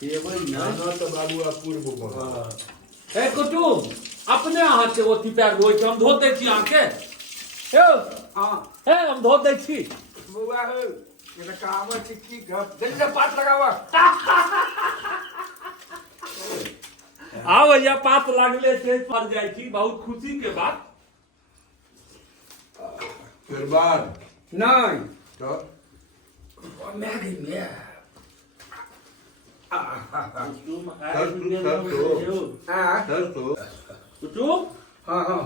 खेबै ना तो बाबू आप पूर्व हे कुटुम अपने अहाँ के ओथी पैर धोइ छी हम धो दै छी अहाँ के हे हाँ हे हम धो दै छी बुआ हो ये कहावत है की गप जल्दी से पात लगावा आ भैया पात लागले से पड़ जाइ छी बहुत खुशी के बात फिर बाद नहीं तो मैगी में कुटुम हाँ हाँ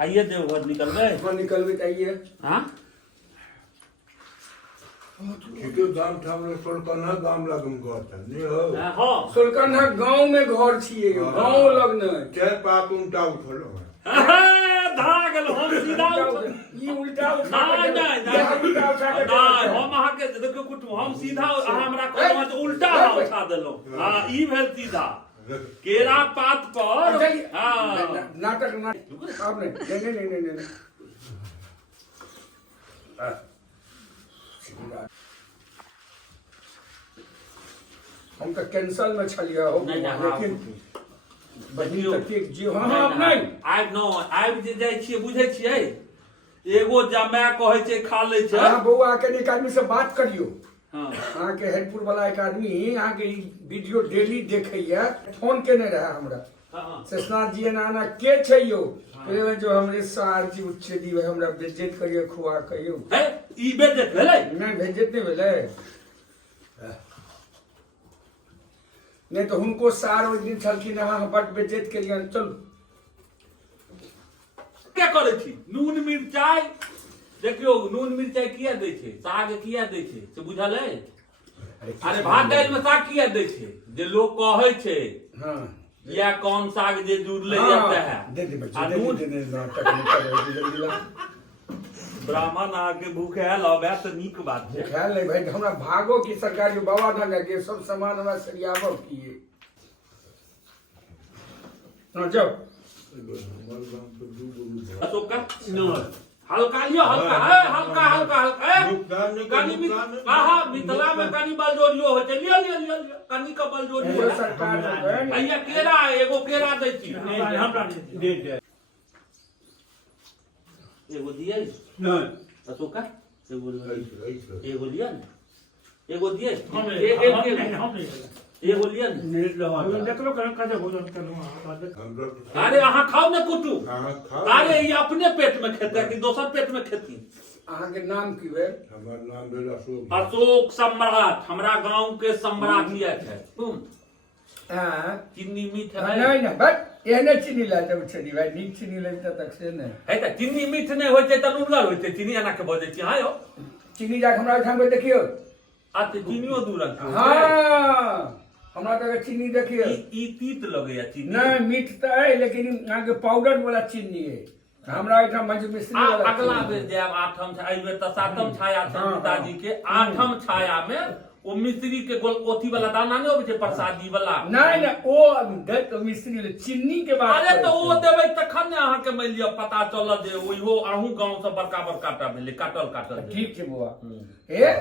आइए देवघर निकल गए हाँ निकल भी चाहिए हाँ ठीक गाम ठाम सोलकन्हा गाम लगम कहता नहीं हो हाँ सोलकन्हा गांव में घर छिए गांव लग नहीं चार पाप उल्टा उठलो धरा गेल हम सीधा ये उल्टा उठा नहीं नहीं उल्टा उठा के नहीं हम अहाँ के देखियो कुटुम हम सीधा अहाँ हमरा कहलहुँ तऽ उल्टा अहाँ उठा देलहुँ हाँ ई भेल सीधा केरा पात पर हाँ नाटक नाटक आप नहीं नहीं नहीं नहीं हम तो कैंसल में छलिया हो लेकिन बहिन तक जी हाँ हाँ नहीं आबि न आबि जे जाइ छियै बुझै छियै एगो जमाय कहै छै खा लै छै हाँ बउआ के एक आदमी से बात करियो हाँ अहाँ के हेडपुर वाला एक आदमी अहाँ के वीडियो डेली देखैया फोन केने रहा हमरा हाँ शेषनाथ जी नाना के छै यो कहले जो हमरे सार जी उच्च दी है हमरा बेइज्जत करियो खुआ कहियो है ई बेइज्जत भेलै नहीं बेइज्जत नहीं भेलै नहीं तो हुनको सार ओहि दिन छलखिन अहाँ बड बेइज्जत केलियन चलू क्या करे छी नून मिरचाई देखियो नून मिरचाई किया दै छै साग किया दै छै से बुझल है अरे भात दालि में साग किया दै छै जे लोग कहै छै हाँ या कौन साग जे जुड़ले जाता है दे दे बच्चे आ दे नून दे नाटक नहीं जल्दी ला ब्राह्मण आके भूखे लबे तऽ नीक बात छै ख्याल नहीं भाई हमरा भागो की सरकार जो बाबा ना लगे सब सामान हमरा सरियावो किए ना जाओ अशोक का हल्का लियो हल्का है हल्का हल्का हल्का है कनी कहा मिथिला में कनी बलजोरियो होय छै लियो लियो लियो कनी का बलजोरियो ये सरकार जो है ना, भैया केरा एगो केरा दै छी हमरा दे दे एगो दियै नहीं अशोक का एगो लिया ने एगो दियै हम एगो लिया ने नहीं लगा देख लो कदे भोजन करूं अरे अहाँ खाओ ने कुटू खा अरे ये अपने पेट में खेते कि दोसर पेट में खेती अहाँ के नाम की भेल हमार नाम भेल अशोक अशोक सम्राट हमरा गांव के सम्राट लिया छै तुम हां चीनी मीठ है नहीं ना बट एने चीनी ला दे छदी भाई नीक चीनी ले तक से नहीं है त चीनी मीठ नहीं होय छै त नुनगर होय छै चीनी एना के बजै छी हां यौ चीनी जा हमरा ठाम में देखियो आ त चीनियो दू रंग के हां हमरा तक चीनी देखियो ई तीत लगैया चीनी नहीं मीठ तो है लेकिन यहाँ के पाउडर वाला चीनी है हमरा एठाम मंजू मिस्त्री आ वाला अगला चीनी बेर है। जायब आठम एहि बेर त सातम छाया छै हाँ, पिताजी के आठम छाया में ओ मिस्त्री के गोल ओथी वाला दाना नहीं होय छै प्रसादी वाला नहीं ना ओ देख मिस्त्री वाला चीनी के बात अरे करै तो ओ छै। देबै तखन ने अहाँ के मानि लिअ पता चलत जे ओहो अहूँ गांव से बड़का बड़का टा भेलै काटल काटल ठीक है बुआ ए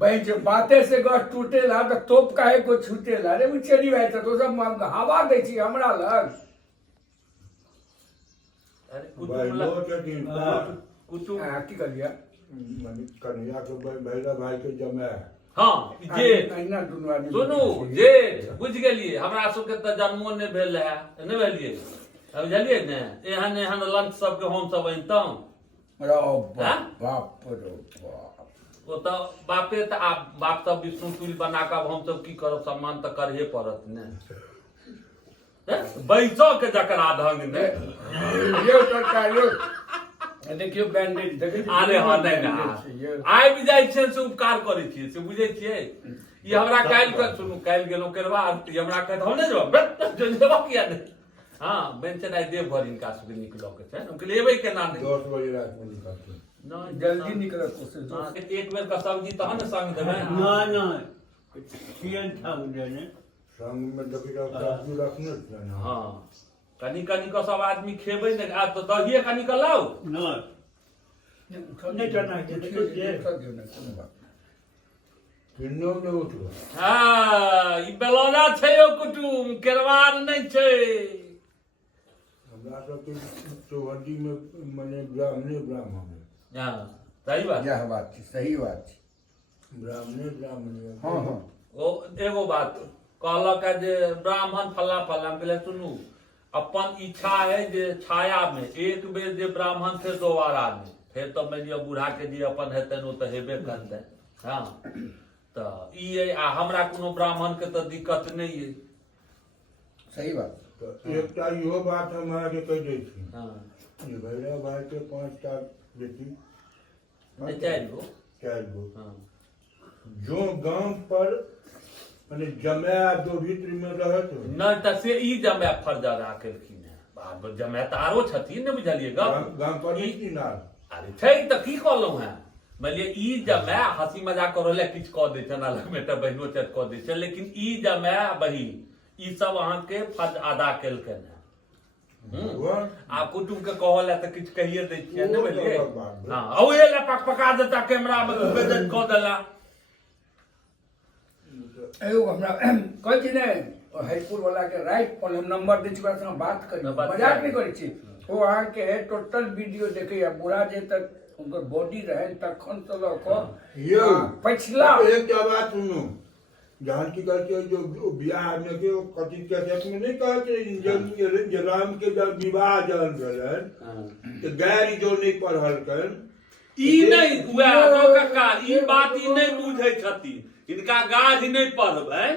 भाई जो बातें से गस टूटेला तो तोप काहे को छूटेला अरे वो चली भाई तो सब हवा दै छी हमरा लग अरे भाई कुटुम लो चटीन कुटुम की कर लिया कन्हैया के भैरा भाई के जमाय हाँ जे अहिना दुनू आदमी सुनू जे बुझ गेलियै हमरा सबके तऽ जन्मो नहि भेल रहै नहि भेलियै बुझलियै ने एहन एहन लंच सबके हमसब अनितहुँ रो बाप रो बाप ओ तऽ बापे तऽ आब बाप सब विष्णु तुल बना कऽ अब हमसब की करब सम्मान तऽ करहे पड़त ने बैसो के जकरा ढंग ने ये सरकार यो देखियो बैंडेज देखियो अरे हाँ नहीं ना आबि जाइ छै से उपकार करै छियै से बुझै छियै ई हमरा काल्हि के सुनू काल्हि गेलहुँ केरवा ई हमरा कहत हम नहि जेबऽ किया नहि हाँ बेंचनाइ देव घर इनका सबके निकलऽ के छै हम कहलियै एबै केना नहि 10 बजे रात में निकलते नहीं, जल्दी निकल कोशिश हाँ, कि एक बेर का सब्जी तहन ने संग देबै नहीं नहीं कियन था उन्होंने संग में देखियो सब्जी रखने थे ना हाँ कनी कनी का सब आदमी खेबै ने आ तो दहिए कनी का लाओ नहीं नहीं करना है किन्नो में उठो हाँ ई बेलौना कुटुम केरवार नहीं छे हमरा सबके चौहद्दी में मने ब्राह्मणे ब्राह्मण हाँ सही बात यह बात छै, सही बात छै। ब्राह्मणे हाँ हाँ ओ एगो बात कहलक है जे ब्राह्मण फल्ला फल्ला हम कहले सुनू अपन इच्छा है जे छाया में एक बेर जे ब्राह्मण थे दोबारा में फिर तो मैं जे बूढ़ा के जे अपन हेतन वो तो हेबे करते हाँ तो ई आ हमरा कोनो ब्राह्मण के तो दिक्कत नहीं है सही बात। तो एकटा इहो बात हम अहाँके कहि दै छी हाँ जे भैरव भाई के 5 टा बेटी नहीं चाहिए 4 गो हाँ जो गांव पर मने जमाय दोभित्र में रहत न त से ई जमे फर्जा राखलखिन है बाप जमे त आरो छथिन ने बुझलिए गांव पर ई नहीं नार अरे छै त की कहलहुं है मानिए ई जमे हंसी मजाक करले किछ कह दै छन अलग में त बहिनो चट कह दै छै लेकिन ई जमे बहिन ई सब अहाँ के फर्ज अदा केलकन है आ कुटुम के कहले त किछ कहिए दै छियै ने बुझलिए हां ओए ले पका देता कैमरा में बेइज्जत कह देला एगो हमरा कहै छी ने हरिपुर वाला के राइट पर हम नंबर दै छी ओकरा संग बात करी मजाक नहीं करै छी ओ अहाँ के टोटल वीडियो देखैया बुढ़ा जे तक उनकर बॉडी रहे तखन से ल यो क पछिला एकटा बात सुनू जहन की कहते हैं जो बियाह में के कथी के सेट में नहीं कहते जे राम के जब विवाह जहन भेलन तो गैर जो नहीं पढ़ल कन ई नहीं हुआ तो काका ई बात ई नहीं बुझै छथिन इनका गाज नहीं पढ़बै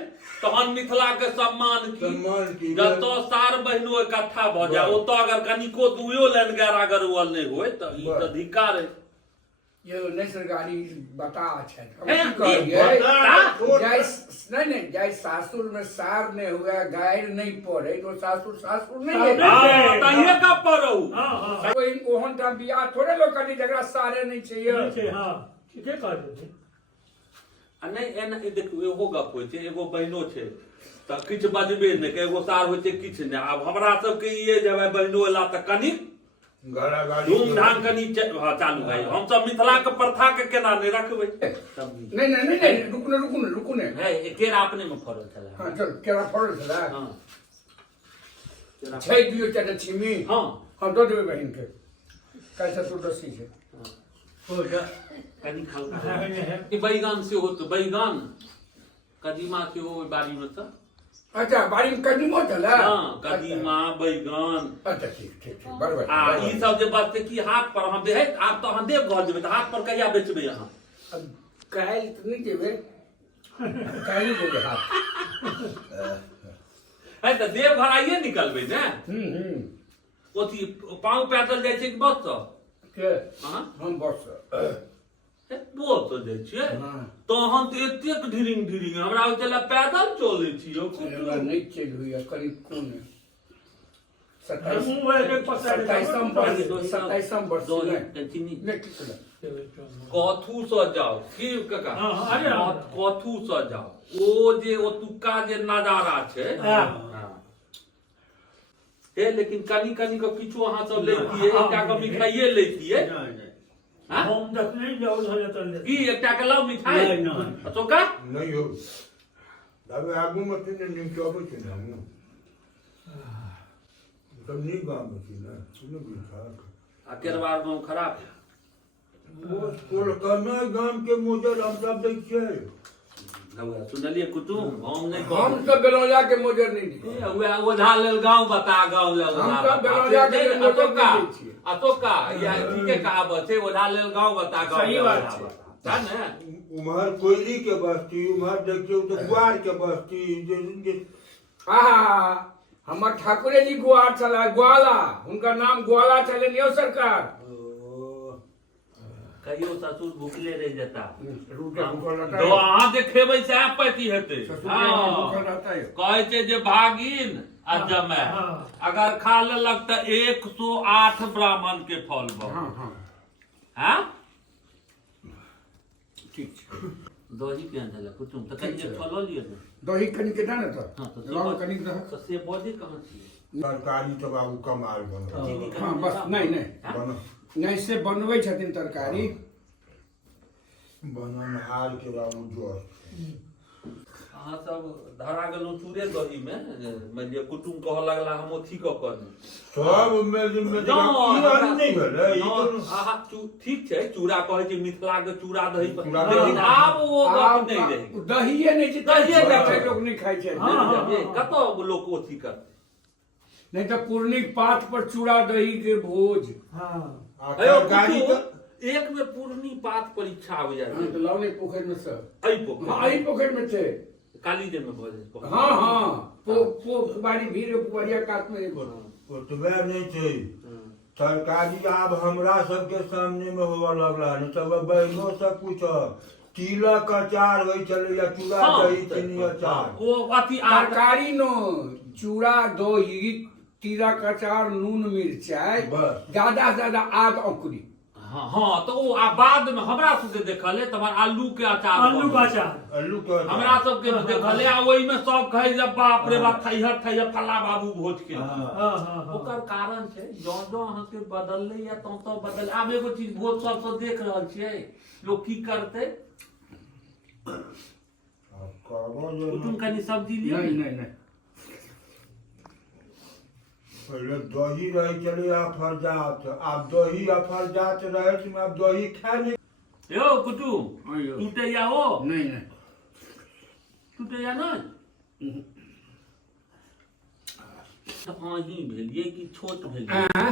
तहन मिथिला के सम्मान की जब तो सार बहिनो इकट्ठा भ जाए ओ तो अगर कनिको दुइयो लाइन गारा गरवल नहीं होय त ई त धिक्कार है ये नहीं सरकारी बता छै हैं? नहीं जाय सासुर में सार ने हुआ गायर नहीं पढ़े तो सासुर सासुर नहीं है हां त ये का पढ़ौ हां कोई ओहन टा बियाह थोड़े लोग करी जकरा सारे नहीं चाहिए छै हां ठीके कहै छै आ नहीं एना ई देखू एगो गप होइ छै एगो बहिनो छै त किछ बजबे नहीं के एगो सार होइ छै किछ नहीं आब हमरा सब के ये जब बहिनो एला त कनी गाड़ी धूमधाम कनी हाँ चालू है हम सब मिथिला के प्रथा के केना नहीं रखबै नहीं रुकू ने है केरा अपने में फरल छला हाँ चल केरा फड़ल छला हां छै दियो चाटा छिमी हां हम दो देबै बहिन के कैसा तू दसी छै हो जा कनी खाल ई बैगन से हो तो बैगन कदीमा के हो बाड़ी में त अच्छा बाड़ी में कदीमो छला हां कदीमा बैगन अच्छा ठीक बराबर आ ई सब जे बचते की हाथ पर हम दे आप तो हम देव घर जेबै त हाथ पर कहिया बेचबै अहाँ अब काल तो नहीं जेबे काल नहीं जेबे हाथ है त देव घर आइए निकलबै ने ओथी पाँव पैदल जाइ छै कि बस से के हां हम बस बोल तो जाइ छियै तहन त एतेक ढिरिंग ढिरिंग हमरा ओ चला पैदल चलै छी यौ हमरा नहीं चल हुई करीब कोन 27 मुंह है के पसारे 27 वर्ष दो नहीं चीनी कितना कथू से जाओ की काका हां अरे कथू से जाओ ओ जे ओतुका जे नजारा छै हां ए लेकिन कनी कनी के किछु अहाँ सब लैतिए एकटा के मिठाइए लैतिए हम तक नहीं जाओ हो जाता की एकटा के लाउ मिठाई नहीं तो का नहीं हो दाबे आगू में तीन दिन चौबे छै ना सब नहीं गांव में छी ना सुनो बिठा आ केरवार गांव खराब वो कोलकाता गांव के मोजर हम सब देख छियै हुआ सुनलिए कुटुम हम नहीं हम सब बेलौजा के मोजर नहीं दी हुआ ओझा लेल गांव बता गांव ले ओझा हम सब बेलौजा के मोजर नहीं दी छियै अतोका या ठीके कहावत छै ओझा लेल गांव बता गांव सही बात छै ना उम्हर कोयली के बस्ती उम्हर देखियो तो गुआर के बस्ती जे आहा हमर ठाकुरे जी गुआर चला ग्वाला उनका नाम ग्वाला चले नहीं हो सरकार कहियो ससुर भूखले रह जाता रूटे भूखल रहता तो अहाँ जे खेबै सएह पैती हेतै भूखल रहता है कहै छै जे भागिन आ जमाय अगर खा लेलक त 108 ब्राह्मण के फल भ हां ठीक छै दही केहन छलै कुटुम त कनि जे फलो लियो ने दही कनी के ना हां तो तो लाओ कनी दह तो से बॉडी कहां छी तरकारी तो बाबू कमाल बन हां बस नहीं बन नहीं से बनबै छथिन तरकारी बनन हार के बाबू जोर अहाँ सब धरा गेलहुँ चूड़े दही में मानि लिअ कुटुम कहऽ लगला हम अथी कऽ कऽ सब में नहीं भेलै ई तो ठीक छै चूड़ा कहै छै मिथिला के चूड़ा दही चूड़ा लेकिन दही। आब ओ गप नहि रहि दहिए नहीं छै दहिए दहिए नहि छै। लोग नहीं खाई छै गेल कतऽ लोक अथी करतै नहीं तो पूर्णिक पात पर चूड़ा दही के भोज हाँ तरकारी तो एक में पूर्णी पात परीक्षा हो जाए हाँ, तो लवने पोखर में सब एहि हाँ यही पोखर में थे काली जे में भऽ जाए हाँ हाँ पुबारी भीड़ पुबारिया कात में एक ओतबे नहीं छै तरकारी आब हमरा सबके सामने में होबऽ लगला नहीं सब बहनो सब पूछो तिलक अचार होइ छलै या चूड़ा दही चीनी अचार ओ अथी तरकारी नो चूड़ा दही तिलक अचार नून मिर्चाई बस। ज्यादा से ज्यादा आध अंकुरी हाँ हाँ तो ओ आ बाद में हमरा सबके देखल है तमहर आलू के अचार आलू का बनल। अचार आलू के अचार। हमरा सबके देखल है आ ओहि में सब कहे जब बाप रे बाप थैहर थैहर फल्ला बाबू भोज के हाँ। हाँ हाँ हाँ ओकर कारण छै जँ जँ अहाँके बदललै या तँ बदल आब एगो चीज भोज सबसँ देख रहल छियै लोक की करतै कहबो जे कुटुम कनि सब्जी लिअ नहीं नहीं नहीं पहले दही रहे चले अफरजात आब दही अफरजात रहे छै आब दही खाए नहीं यौ कुटुम हाँ, यौ। टूटैया ओ नहीं नहीं टूटैया नहि अहीं भेलियै कि छोट भेलियै हाँ?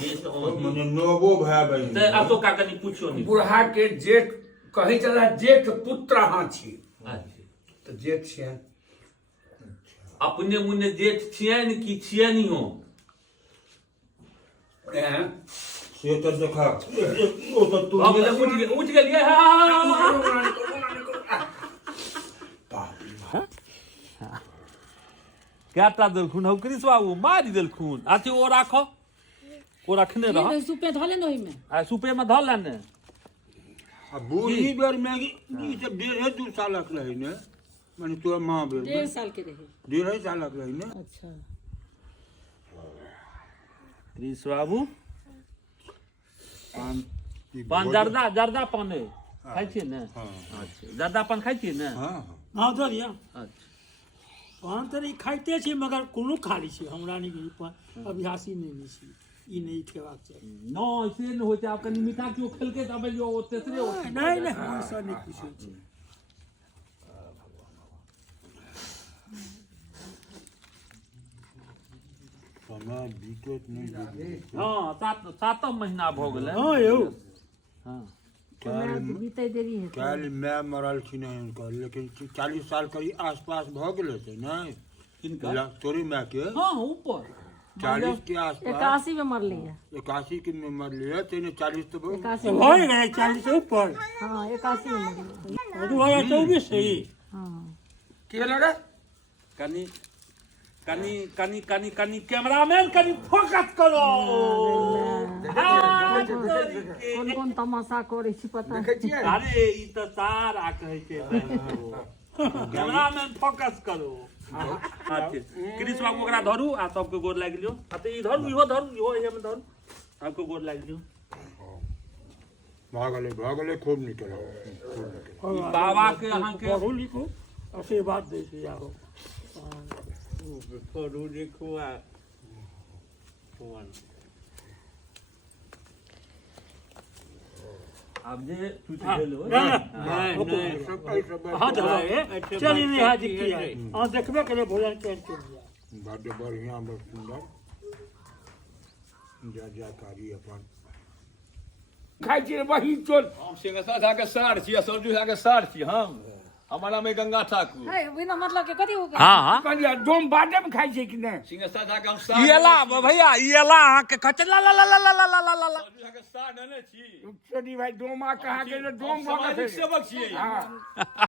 जेठ अहीं मने नोबो भाई बहिन तऽ अशोका कनि पुछियो नहि बूढ़ा के जेठ कहे चला जेठ पुत्र अहाँ छी अच्छा तो जेठ छियन अपने मुने जेठ छियनि कि छियनि हो से तो देखा ओ तो तू भऽ गेलै, उठि गेलियै कएटा देलखुन हौ कृष्ण बाबू मारि देलखुन अच्छा ओ राखो ओ रखने रह ये सुपे धले न ओहिमे आ सुपे में धऽ लेने अब बूढ़ी बेर में ई तो 1.5-2 सालक रही ने माने तोर माँ बेर में 1.5 साल के रहे 1.5 सालक रही ने अच्छा कृष्ण बाबू ई पान भोजन- जर्दा पान खाइ छियै ने हाँ अच्छा जर्दा पान खाइ छियै ने हाँ हाँ दऽ दिअ अच्छा पान तऽ ई खाइते छी मगर कोनो खा लै छी हमरा नहि अभ्यासी नहि छी ई नहि खेबाक चाही नहि से नहि होइ छै आब कनि मीठा केओ खेलकै तऽ अब ओ तेसरे नहि नहि हमसभ नहि किछु छै समय बीतत नहीं बीतत। हाँ सातम महीना भऽ गेलै हाँ यौ हाँ बीते देरी है काल्हि माय मरलखिन हँ हुनकर लेकिन 40 साल करीब आसपास भऽ गेल हेतै ने किनका तोरी माय के हाँ ऊपर 40 के आसपास 81 में मरली है 81 के में मरली है तेने 40 तो बहुत 81 तऽ में भऽ गेलै 40 से ऊपर हाँ 81 में मरली है 2024 से ही हाँ की लगा कनी कनी कनी कनी कनी कैमरामैन कनी फोकस करो कौन कौन तमाशा करे छी पता देखे छियै अरे ई तऽ सारा कहै छै कैमरामैन फोकस करो अच्छा कृष्ण बाबू ओकरा धरू आ सबके गोर लागि लियो आ तऽ ई धरू इहो एहिमे धरू सबके गोर लागि लियो भाग गले खूब निकल बाबा के अहाँके पढ़ू लिखू आशीर्वाद दै छै आरो पढ़ू लिखू आ आब जे टूटि गेल हो हाँ चलिए नहीं हाजी किया हाँ देखबे करे भोजन केहन केहन बड़ बढ़िया बड़ सुंदर जयकारी अपन खाई छी वही चोल हम सिंहेश्वर झा के सार छी सरजू झा के सार छी हम हमार नाम है गंगा ठाकुर है बिना मतलब के कथी हो हाँ हाँ कहलिए डोम बाटे में खाई छै कि नहीं सिंहेश्वर झा के हम ई सार एला भैया ई एला अहाँके खच ला ला ला ला ला ला ला ला सरजू झा के सार नने छी छोटी भाई डोमा कहाँ के डोम हम सामाजिक सेवक छियै हाँ